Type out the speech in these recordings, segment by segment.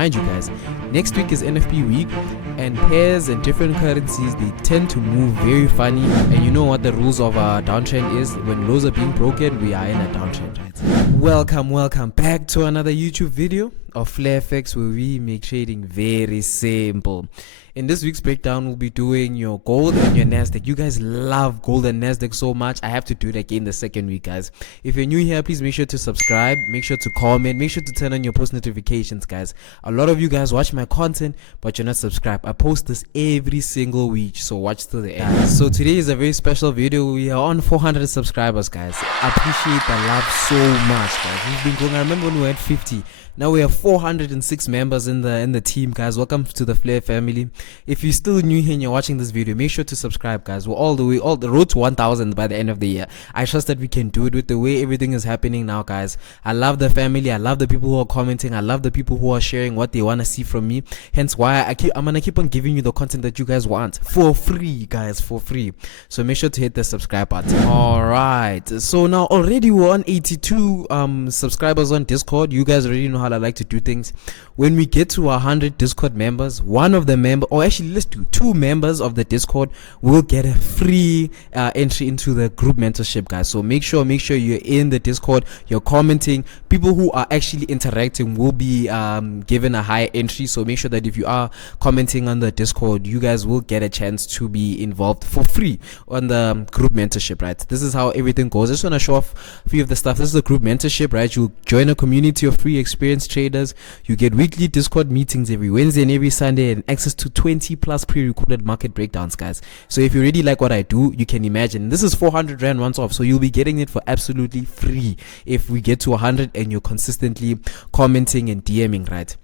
Mind you guys, next week is NFP week, and pairs and different currencies, they tend to move very funny. And you know what the rules of a downtrend is? When lows are being broken, we are in a downtrend, right? Welcome back to another YouTube video of FlareFX, where we make trading very simple. In this week's breakdown, we'll be doing your gold and your Nasdaq. You guys love gold and Nasdaq so much, I have to do it again the second week, guys. If you're new here, please make sure to subscribe, make sure to comment, make sure to turn on your post notifications, guys. A lot of you guys watch my content, but you're not subscribed. I post this every single week, so watch till the end. So today is a very special video. We are on 400 subscribers, guys. I appreciate the love so much, guys. We've been going, I remember when we were at 50. Now we have 406 members in the team, guys. Welcome to the Flare family. If you're still new here and you're watching this video, make sure to subscribe, guys. We're all the road to 1,000 by the end of the year. I trust that we can do it with the way everything is happening now, guys. I love the family. I love the people who are commenting. I love the people who are sharing what they want to see from me. Hence why I'm gonna keep on giving you the content that you guys want for free, guys, for free. So make sure to hit the subscribe button. All right. So now already we're on 82 subscribers on Discord. You guys already know how I like to do things. When we get to 100 Discord members, one of the members, or actually let's do 2 members of the Discord, will get a free entry into the group mentorship, guys. So make sure you're in the Discord, you're commenting. People who are actually interacting will be given a high entry. So make sure that if you are commenting on the Discord, you guys will get a chance to be involved for free on the group mentorship, right? This is how everything goes. I just want to show off a few of the stuff. This is the group mentorship, right? You'll join a community of free experienced traders. You get weekly Discord meetings every Wednesday and every Sunday, and access to 20 plus pre-recorded market breakdowns, guys. So if you really like what I do, you can imagine this is 400 rand once off, so you'll be getting it for absolutely free if we get to 100 and you're consistently commenting and DMing, right?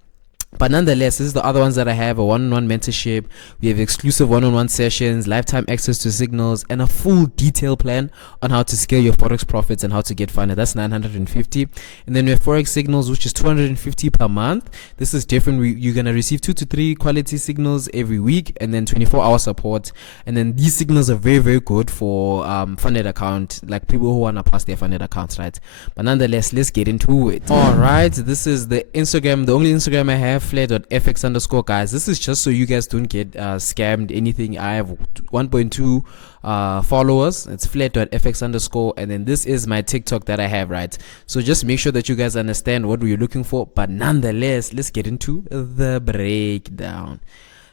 But nonetheless, this is the other ones that I have: a one-on-one mentorship. We have exclusive one-on-one sessions, lifetime access to signals, and a full detailed plan on how to scale your forex profits and how to get funded. That's 950. And then we have forex signals, which is 250 per month. This is different. You're gonna receive 2 to 3 quality signals every week, and then 24-hour support. And then these signals are very, very good for funded account, like people who wanna pass their funded accounts, right? But nonetheless, let's get into it. All right, this is the Instagram, the only Instagram I have, flare.fx_, guys. This is just so you guys don't get scammed anything. I have 1.2 followers. It's flare.fx_, and then this is my TikTok that I have, right? So just make sure that you guys understand what we're looking for. But nonetheless, let's get into the breakdown,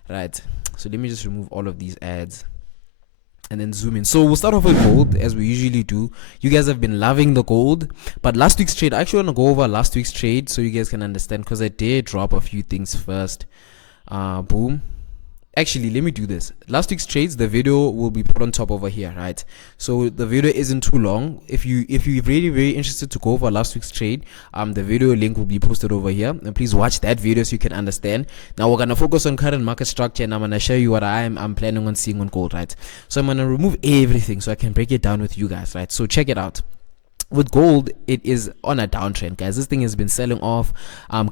right? So let me just remove all of these ads and then zoom in. So we'll start off with gold, as we usually do. You guys have been loving the gold, but last week's trade, I actually want to go over last week's trade so you guys can understand, because I did drop a few things first. Boom. Actually, let me do this. Last week's trades, the video will be put on top over here, right? So the video isn't too long. If you're really very interested to go over last week's trade, the video link will be posted over here, and please watch that video so you can understand. Now we're gonna focus on current market structure, and I'm gonna show you what I'm planning on seeing on gold, right? So I'm gonna remove everything so I can break it down with you guys, right? So check it out. With gold, it is on a downtrend, guys. This thing has been selling off.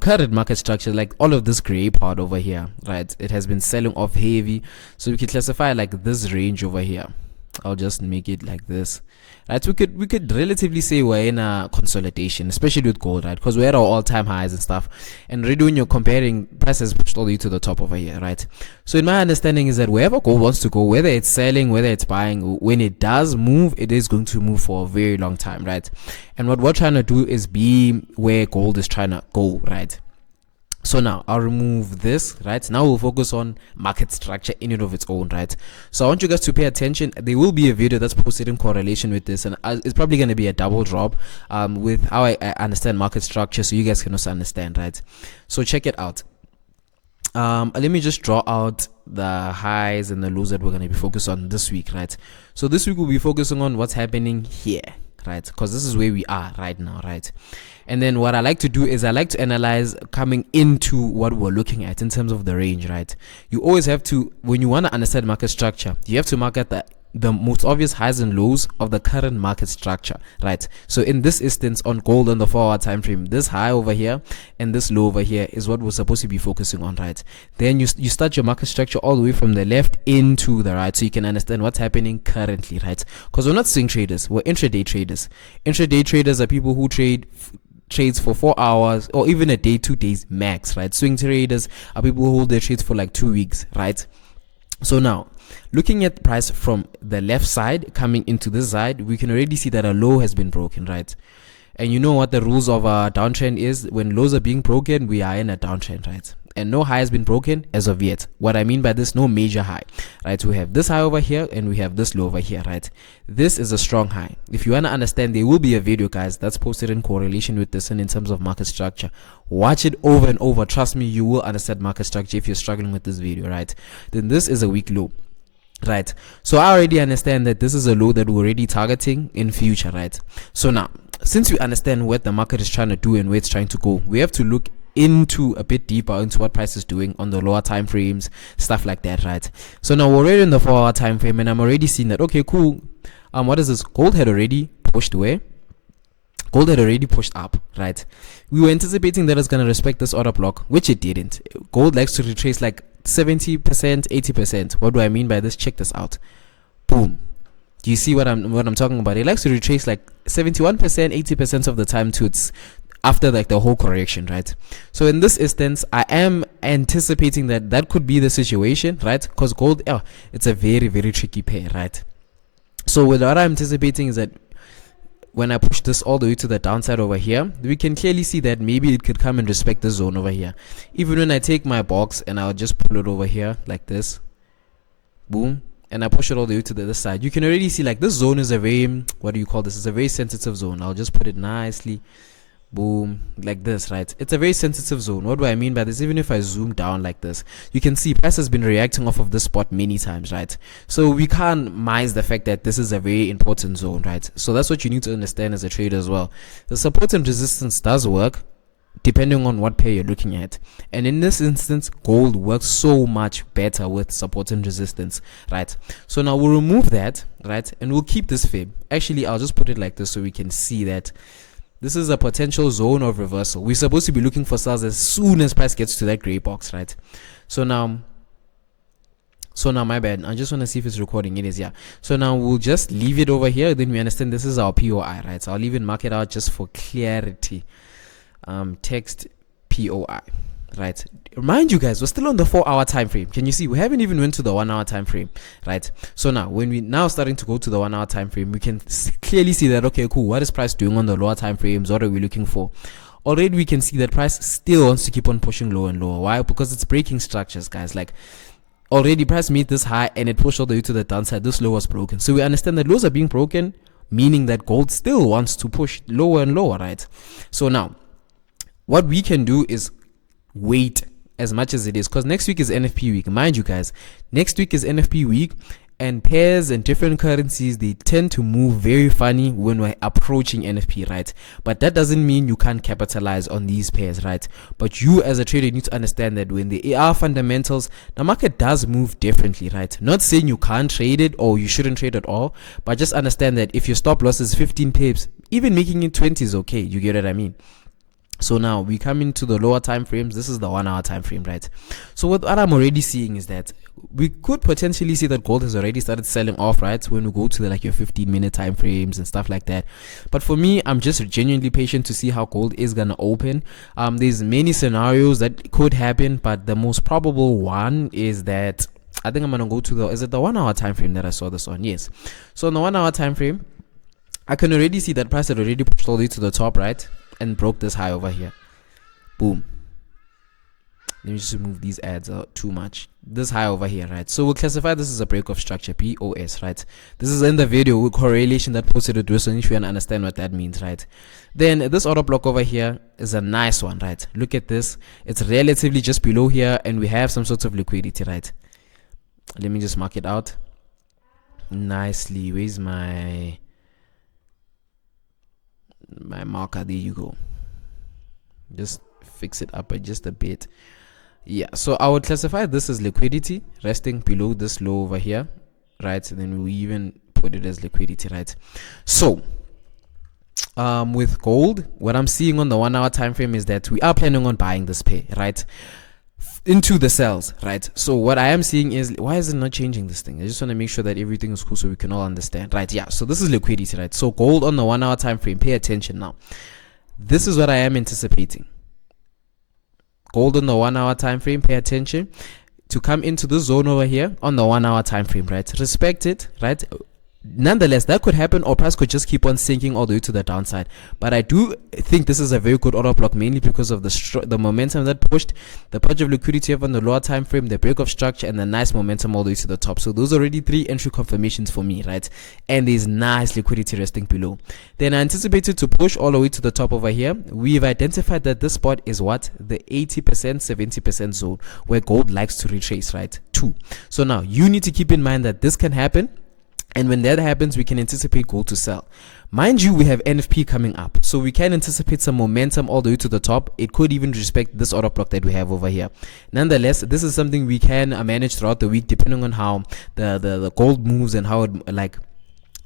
Current market structure, like all of this gray part over here, right? It has been selling off heavy. So we can classify like this range over here. I'll just make it like this, right? We could relatively say we're in a consolidation, especially with gold, right? Because we're at our all-time highs and stuff, and already when you're comparing, price has pushed all the way to the top over here, right? So in my understanding is that wherever gold wants to go, whether it's selling, whether it's buying, when it does move, it is going to move for a very long time, right? And what we're trying to do is be where gold is trying to go, right? So now I'll remove this, right? Now we'll focus on market structure in and of its own, right? So I want you guys to pay attention. There will be a video that's posted in correlation with this, and it's probably going to be a double drop with how I understand market structure, so you guys can also understand, right? So check it out. Let me just draw out the highs and the lows that we're going to be focused on this week, right? So this week we'll be focusing on what's happening here, right? Because this is where we are right now, right? And then what I like to do is I like to analyze coming into what we're looking at in terms of the range, right? You always have to, when you want to understand market structure, you have to market the most obvious highs and lows of the current market structure, right? So in this instance, on gold on the 4-hour time frame, this high over here and this low over here is what we're supposed to be focusing on, right? Then you start your market structure all the way from the left into the right, so you can understand what's happening currently, right? Because we're not swing traders, we're intraday traders. Intraday traders are people who trade trades for 4 hours or even a day, 2 days max, right? Swing traders are people who hold their trades for like 2 weeks, right? So now, looking at the price from the left side coming into this side, we can already see that a low has been broken, right? And you know what the rules of a downtrend is? When lows are being broken, we are in a downtrend, right? And no high has been broken as of yet. What I mean by this, no major high, right? We have this high over here and we have this low over here, right? This is a strong high. If you want to understand, there will be a video, guys, that's posted in correlation with this and in terms of market structure. Watch it over and over. Trust me, you will understand market structure if you're struggling with this video, right? Then this is a weak low, right? So I already understand that this is a low that we're already targeting in future, right? So now, since we understand what the market is trying to do and where it's trying to go, we have to look into a bit deeper into what price is doing on the lower time frames, stuff like that, right? So now we're already in the 4-hour time frame and I'm already seeing that, okay, cool. What is this? Gold had already pushed away. Gold had already pushed up, right? We were anticipating that it's going to respect this order block, which it didn't. Gold likes to retrace like 70%, 80%. What do I mean by this? Check this out. Boom. Do you see what I'm talking about? It likes to retrace like 71%, 80% of the time to its after like the whole correction, right? So in this instance, I am anticipating that that could be the situation, right? Because gold, it's a very, very tricky pair, right? So what I'm anticipating is that when I push this all the way to the downside over here, we can clearly see that maybe it could come and respect this zone over here. Even when I take my box and I'll just pull it over here like this, boom, and I push it all the way to the other side, you can already see like this zone is a very, what do you call this? It's a very sensitive zone. I'll just put it nicely, boom, like this, right? It's a very sensitive zone. What do I mean by this? Even if I zoom down like this, you can see price has been reacting off of this spot many times, right? So we can't miss the fact that this is a very important zone, right? So that's what you need to understand as a trader as well. The support and resistance does work depending on what pair you're looking at, and in this instance gold works so much better with support and resistance, right? So now we'll remove that, right, and we'll keep this fib. Actually, I'll just put it like this so we can see that this is a potential zone of reversal. We're supposed to be looking for sales as soon as price gets to that gray box, right? So now my bad, I just want to see if it's recording. It is, yeah. So now we'll just leave it over here. Then we understand this is our POI, right? So I'll even mark it out just for clarity. Text POI, right? Remind you guys, we're still on the 4-hour time frame. Can you see we haven't even went to the 1-hour time frame, right? So now when we now starting to go to the 1-hour time frame, we can clearly see that, okay, cool, what is price doing on the lower time frames? What are we looking for? Already we can see that price still wants to keep on pushing lower and lower. Why? Because it's breaking structures, guys. Like already price made this high and it pushed all the way to the downside. This low was broken, so we understand that lows are being broken, meaning that gold still wants to push lower and lower, right? So now what we can do is wait as much as it is, because next week is NFP week. Mind you guys, next week is NFP week, and pairs and different currencies, they tend to move very funny when we're approaching NFP, right? But that doesn't mean you can't capitalize on these pairs, right? But you as a trader need to understand that when there are fundamentals, the market does move differently, right? Not saying you can't trade it or you shouldn't trade at all, but just understand that if your stop loss is 15 pips, even making it 20 is okay. You get what I mean? So now we come into the lower time frames. This is the 1-hour time frame, right? So what I'm already seeing is that we could potentially see that gold has already started selling off, right? When we go to like your 15-minute time frames and stuff like that. But for me, I'm just genuinely patient to see how gold is gonna open. There's many scenarios that could happen, but the most probable one is that I think I'm gonna go to is it the 1-hour time frame that I saw this on? Yes. So in the 1-hour time frame, I can already see that price had already pushed all the way to the top, right? And broke this high over here. Boom. Let me just remove these ads out too much. This high over here, right? So we'll classify this as a break of structure, POS, right? This is in the video with correlation that posted to do, so if you want to understand what that means, right? Then this order block over here is a nice one, right? Look at this. It's relatively just below here, and we have some sort of liquidity, right? Let me just mark it out nicely. Where's my marker? There you go. Just fix it up just a bit. Yeah, so I would classify this as liquidity resting below this low over here, right? And then we even put it as liquidity, right? So with gold, what I'm seeing on the 1-hour time frame is that we are planning on buying this pair, right, into the cells, right? So what I am seeing is, why is it not changing this thing? I just want to make sure that everything is cool so we can all understand, right? Yeah, so this is liquidity, right? So gold on the 1-hour time frame, pay attention now. This is what I am anticipating. Gold on the 1 hour time frame, pay attention to come into the zone over here on the 1 hour time frame, right? Respect it, right? Nonetheless, that could happen, or price could just keep on sinking all the way to the downside. But I do think this is a very good order block, mainly because of the momentum that pushed, the purge of liquidity on the lower time frame, the break of structure, and the nice momentum all the way to the top. So those are already 3 entry confirmations for me, right? And there's nice liquidity resting below. Then I anticipated to push all the way to the top over here. We've identified that this spot is what? The 80%, 70% zone where gold likes to retrace, right? 2. So now you need to keep in mind that this can happen. And when that happens, we can anticipate gold to sell. Mind you, we have NFP coming up, so we can anticipate some momentum all the way to the top. It could even respect this order block that we have over here. Nonetheless, this is something we can manage throughout the week, depending on how the gold moves and how it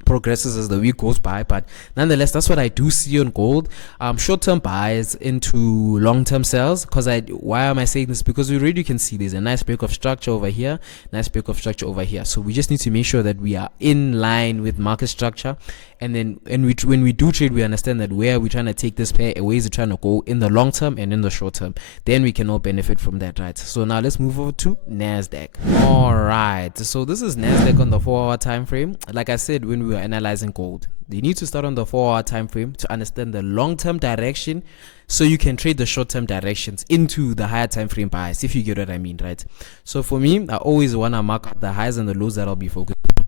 progresses as the week goes by. But nonetheless, that's what I do see on gold. Short-term buys into long-term sells. Because why am I saying this? Because we already can see there's a nice break of structure over here, nice break of structure over here. So we just need to make sure that we are in line with market structure. And then when we do trade, we understand that where we're trying to take this pair, where is it trying to go in the long term and in the short term. Then we can all benefit from that, right? So now let's move over to Nasdaq. All right, so this is Nasdaq on the 4-hour time frame. Like I said, when we were analyzing gold, you need to start on the 4-hour time frame to understand the long-term direction, so you can trade the short-term directions into the higher time frame buys, if you get what I mean, right? So for me, I always want to mark out the highs and the lows that I'll be focused on.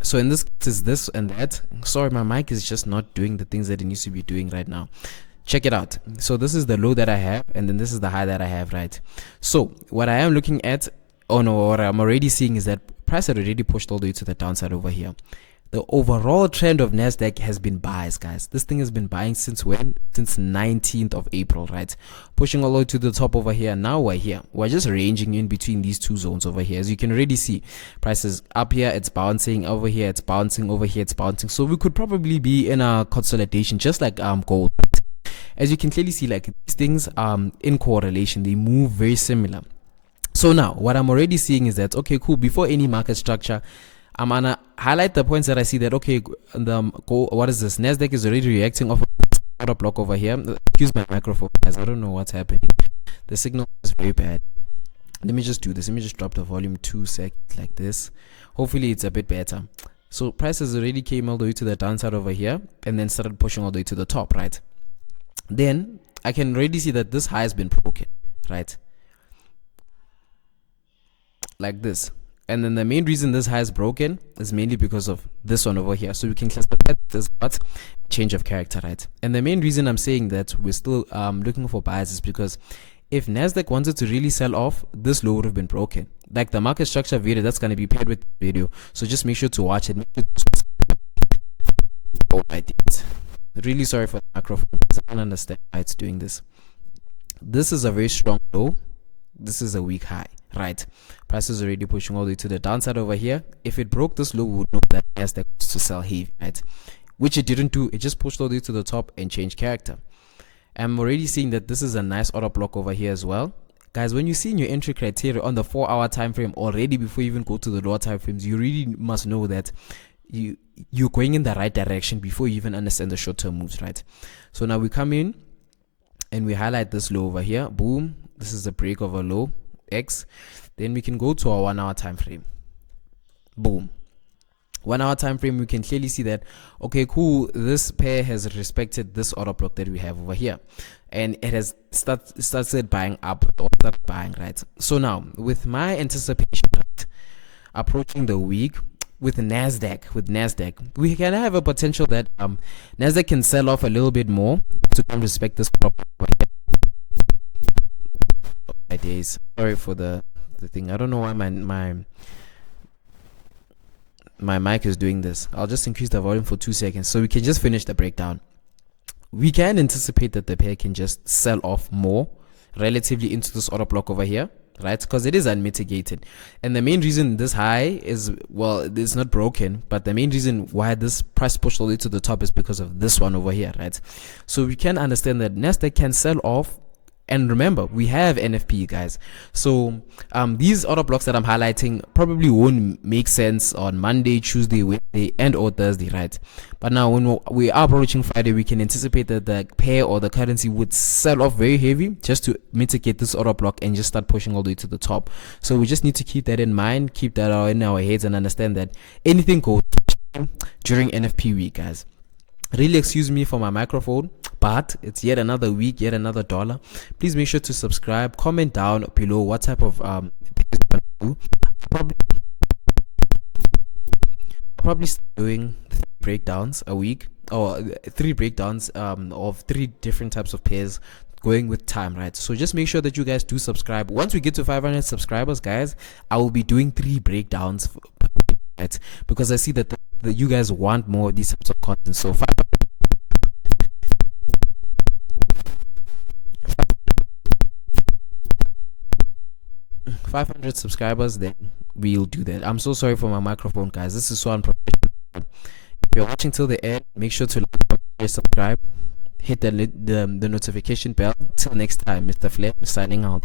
So in this case, is this and that. Sorry, my mic is just not doing the things that it needs to be doing right now. Check it out. So this is the low that I have, and then this is the high that I have, right? So what I am looking at, what I'm already seeing is that price had already pushed all the way to the downside over here. The overall trend of Nasdaq has been buys, guys. This thing has been buying since when? Since 19th of April, right? Pushing all the way to the top over here. Now we're here. We're just ranging in between these two zones over here. As you can already see, prices up here, it's bouncing over here, it's bouncing over here, it's bouncing. So we could probably be in a consolidation, just like gold. As you can clearly see, like these things in correlation, they move very similar. So now what I'm already seeing is that, okay, cool, before any market structure, I'm gonna highlight the points that I see that, okay, what is this? Nasdaq is already reacting off order block over here. Excuse my microphone, guys. I don't know what's happening. The signal is very bad. Let me just do this. Let me just drop the volume 2 seconds like this. Hopefully it's a bit better. So prices already came all the way to the downside over here and then started pushing all the way to the top, right? Then I can already see that this high has been broken, right? Like this. And then the main reason this high is broken is mainly because of this one over here. So we can classify this as what? Change of character, right? And the main reason I'm saying that we're still looking for buyers is because if Nasdaq wanted to really sell off, this low would have been broken. Like the market structure video, that's going to be paired with the video. So just make sure to watch it. Oh, I did. Really sorry for the microphone, because I don't understand why it's doing this. This is a very strong low. This is a weak high, right? Price is already pushing all the way to the downside over here. If it broke this low, we would know that Nasdaq was to sell heavy, right? Which it didn't do. It just pushed all the way to the top and changed character. I'm already seeing that this is a nice order block over here as well. Guys, when you see in your entry criteria on the 4-hour time frame already, before you even go to the lower time frames, you really must know that you're going in the right direction before you even understand the short-term moves, right? So now we come in and we highlight this low over here. Boom. This is a break of a low X. Then we can go to our 1-hour time frame. Boom. 1-hour time frame, we can clearly see that, okay, cool, this pair has respected this order block that we have over here, and it has started buying up, or started buying, right? So now with my anticipation, right, approaching the week with Nasdaq, we can have a potential that Nasdaq can sell off a little bit more to come respect this order block. My days, sorry for the thing. I don't know why my mic is doing this. I'll just increase the volume for 2 seconds so we can just finish the breakdown. We can anticipate that the pair can just sell off more relatively into this order block over here, right? Because it is unmitigated. And the main reason this high is, well, it's not broken, but the main reason why this price pushed all the way to the top is because of this one over here, right? So we can understand that Nasdaq can sell off And remember, we have NFP, guys. So these order blocks that I'm highlighting probably won't make sense on Monday, Tuesday, Wednesday, and or Thursday, right? But now when we are approaching Friday, we can anticipate that the pair or the currency would sell off very heavy just to mitigate this order block and just start pushing all the way to the top. So we just need to keep that in mind, keep that in our heads, and understand that anything goes during NFP week, guys. Really excuse me for my microphone, but it's yet another week, yet another dollar. Please make sure to subscribe, comment down below what type of probably doing 3 breakdowns a week, or 3 breakdowns of 3 different types of pairs, going with time, right? So just make sure that you guys do subscribe. Once we get to 500 subscribers, guys, I will be doing 3 breakdowns, right? Because I see that you guys want more of these types of content. So 500 subscribers, then we'll do that. I'm so sorry for my microphone, guys. This is so unprofessional. If you're watching till the end, make sure to like, comment, subscribe, hit the notification bell. Till next time, Mr. Flair signing out.